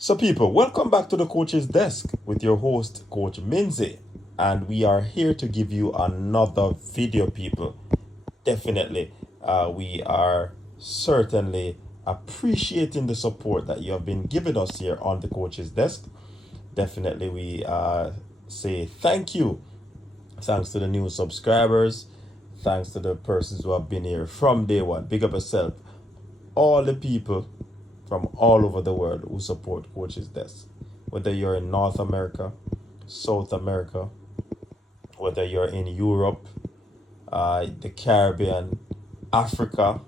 So, people, welcome back to the coach's desk with your host, Coach Minze. And we are here to give you another video, people. Definitely, we are certainly appreciating the support that you have been giving us here on the coach's desk. Definitely, we say thank you. Thanks to the new subscribers. Thanks to the persons who have been here from day one. Big up yourself. All the people from all over the world who support Coach's Desk. Whether you're in North America, South America, whether you're in Europe, the Caribbean, Africa,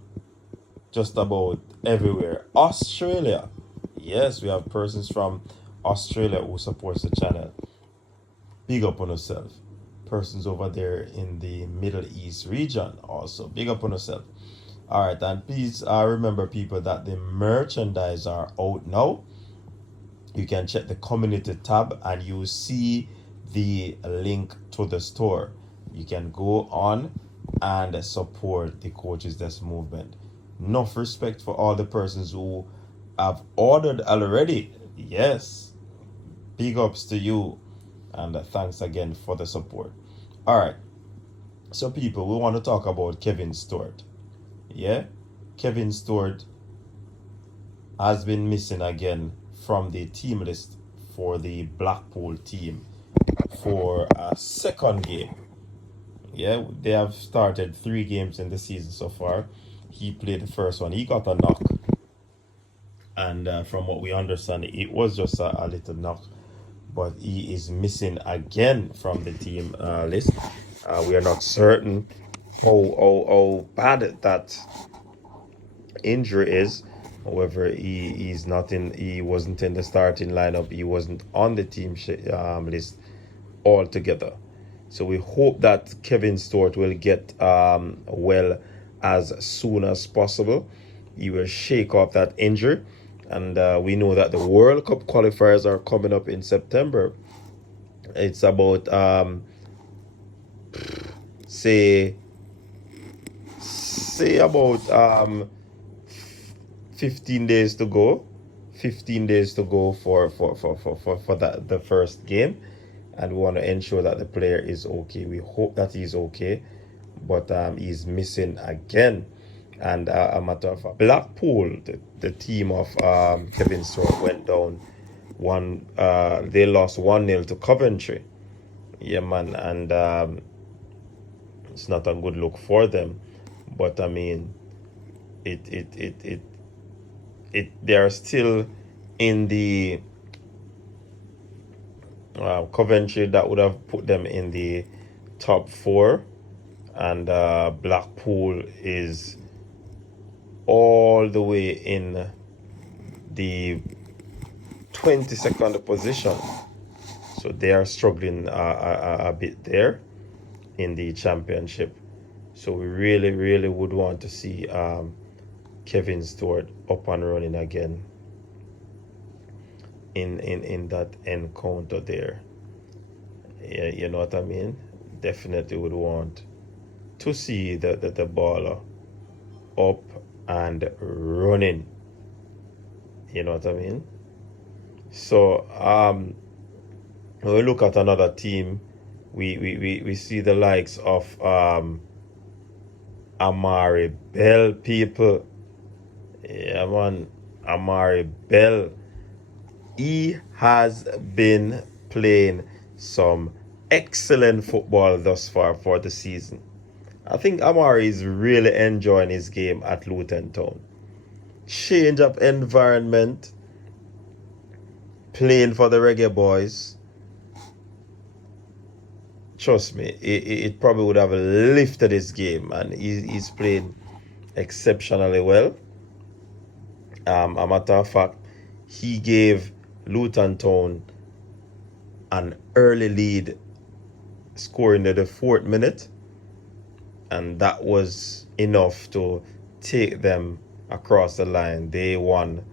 just about everywhere. Australia. Yes, we have persons from Australia who supports the channel. Big up on yourself. Persons over there in the Middle East region also. Big up on yourself. All right, and please remember, people, that the merchandise are out now. You can check the community tab and you see the link to the store. You can go on and support the Coaches Desk movement. Enough respect for all the persons who have ordered already. Yes, big ups to you, and thanks again for the support. All right, so people, we want to talk about Kevin Stewart. Yeah, Kevin Stewart has been missing again from the team list for the Blackpool team for a second game. Yeah, they have started 3 games in the season so far. He played the first one. He got a knock, and from what we understand, it was just a little knock. But he is missing again from the team list. We are not certain how bad that injury is. However, he's not in. He wasn't in the starting lineup. He wasn't on the team list altogether. So we hope that Kevin Stewart will get well as soon as possible. He will shake off that injury, and we know that the World Cup qualifiers are coming up in September. It's about say about 15 days to go. 15 days to go for that the first game, and we want to ensure that the player is okay. We hope that he's okay, but he's missing again. And a matter of fact, Blackpool, the team of Kevin Stewart, went down one. They lost 1-0 to Coventry. Yeah, man, and it's not a good look for them. But I mean, they are still in the Coventry. That would have put them in the top 4, and Blackpool is all the way in the 22nd position. So they are struggling a bit there in the championship. So we really would want to see Kevin Stewart up and running again in that encounter there. Yeah, you know what I mean? Definitely would want to see the baller up and running. You know what I mean? So when we look at another team, we see the likes of Amari Bell, people. Yeah, man, Amari Bell. He has been playing some excellent football thus far for the season. I think Amari is really enjoying his game at Luton Town. Change of environment, playing for the Reggae Boyz. Trust me, it probably would have lifted his game, and he's playing exceptionally well. A matter of fact, he gave Luton Town an early lead, scoring in the 4th minute, and that was enough to take them across the line. They won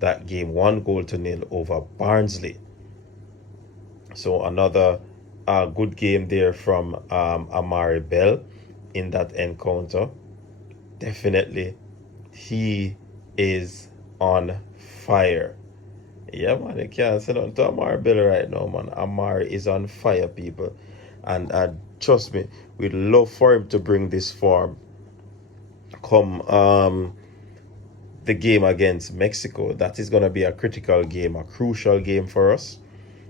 that game 1-0 over Barnsley. So another good game there from Amari Bell in that encounter. Definitely, he is on fire. Yeah, man, you can't say nothing to Amari Bell right now, man. Amari is on fire, people. And trust me, we'd love for him to bring this form come the game against Mexico. That is going to be a critical game, a crucial game for us.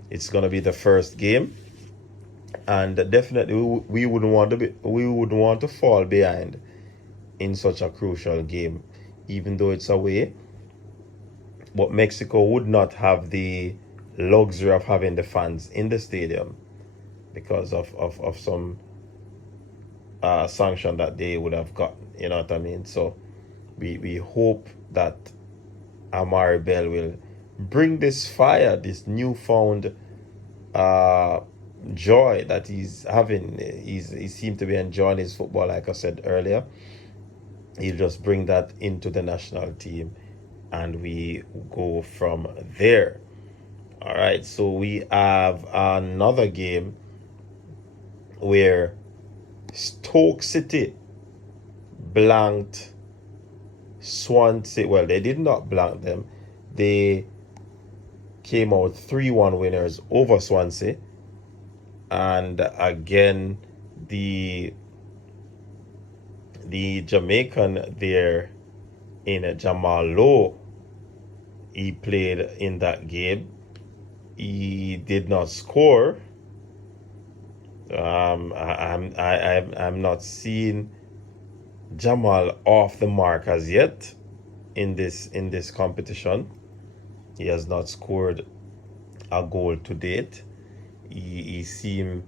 It's going to be the first game. And definitely we wouldn't want to fall behind in such a crucial game, even though it's away. But Mexico would not have the luxury of having the fans in the stadium because of some sanction that they would have gotten. You know what I mean? So we hope that Amari Bell will bring this fire, this newfound joy that he's having. He seemed to be enjoying his football, like I said earlier. He'll just bring that into the national team and we go from there. All right, so we have another game where Stoke City blanked Swansea. Well, they did not blank them. They came out 3-1 winners over Swansea. And again, the Jamaican there in Jamal, he played in that game. He did not score. I'm not seeing Jamal off the mark as yet in this competition. He has not scored a goal to date. He seemed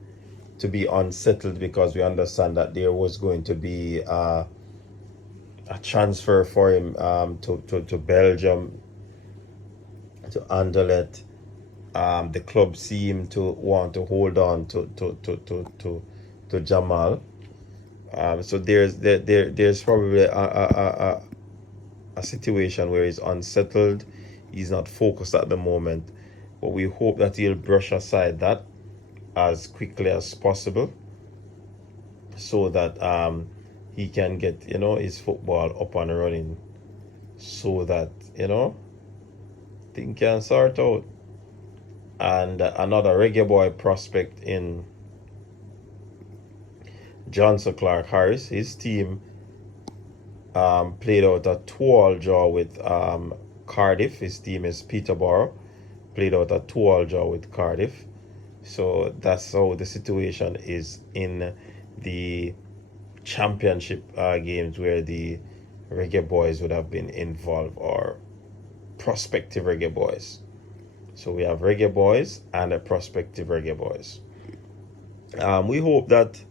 to be unsettled because we understand that there was going to be a transfer for him to Belgium, to Anderlecht. The club seemed to want to hold on to Jamal. So there's probably a situation where he's unsettled. He's not focused at the moment, but we hope that he'll brush aside that as quickly as possible, so that he can get his football up and running, so that thing can sort out. And another Reggae Boy prospect in Johnson Clark Harris, his team played out a 2-2 draw with Cardiff. His team is Peterborough, played out a 2-2 draw with Cardiff. So that's how the situation is in the championship games where the Reggae Boys would have been involved, or prospective Reggae Boys. So we have Reggae Boys and a prospective Reggae Boys. We hope that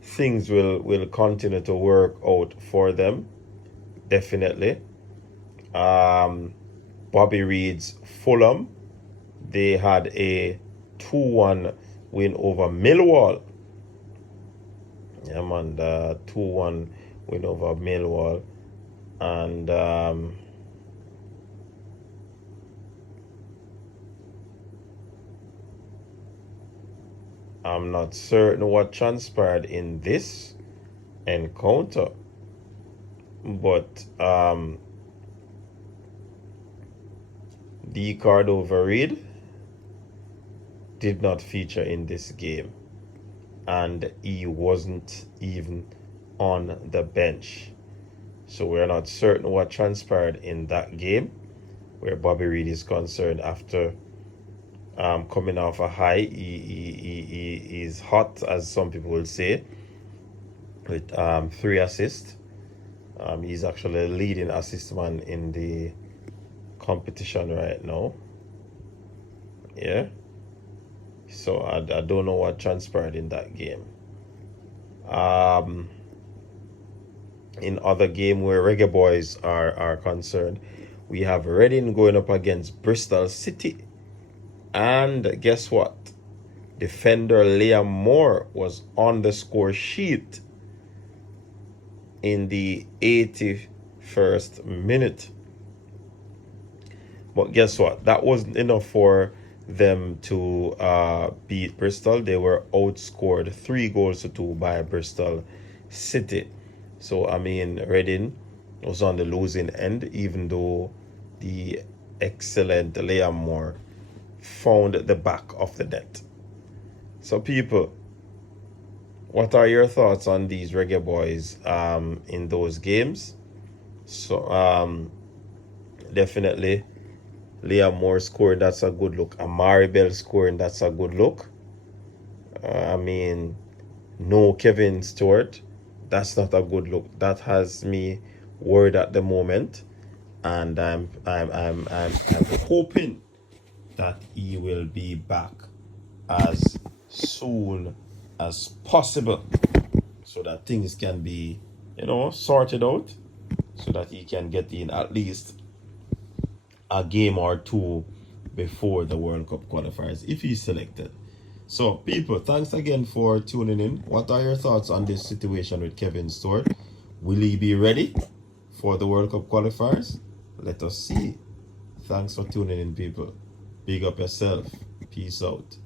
things will continue to work out for them. Definitely. Bobby Reid's Fulham, they had a 2-1 win over Millwall. Yeah, man, the 2-1 win over Millwall. And I'm not certain what transpired in this encounter, but D. Cordova Reid did not feature in this game, and he wasn't even on the bench. So we're not certain what transpired in that game where Bobby Reid is concerned after coming off a high. He is hot, as some people will say, with 3 assists. He's actually the leading assist man in the competition right now. Yeah. So I don't know what transpired in that game. In other game where Reggae Boys are concerned, we have Reading going up against Bristol City. And guess what? Defender Liam Moore was on the score sheet in the 81st minute. But guess what? That wasn't enough for them to beat Bristol. They were outscored 3-2 by Bristol City. So, I mean, Reading was on the losing end, even though the excellent Liam Moore found the back of the net. So people, what are your thoughts on these Reggae Boyz in those games? So definitely Liam Moore scoring, that's a good look. Amari Bell scoring, that's a good look. I mean, no Kevin Stewart, that's not a good look. That has me worried at the moment, and I'm hoping that he will be back as soon as possible, so that things can be, sorted out, so that he can get in at least a game or two before the World Cup qualifiers if he's selected. So people, thanks again for tuning in. What are your thoughts on this situation with Kevin Stewart? Will he be ready for the World Cup qualifiers? Let us see. Thanks for tuning in, people. Big up yourself. Peace out.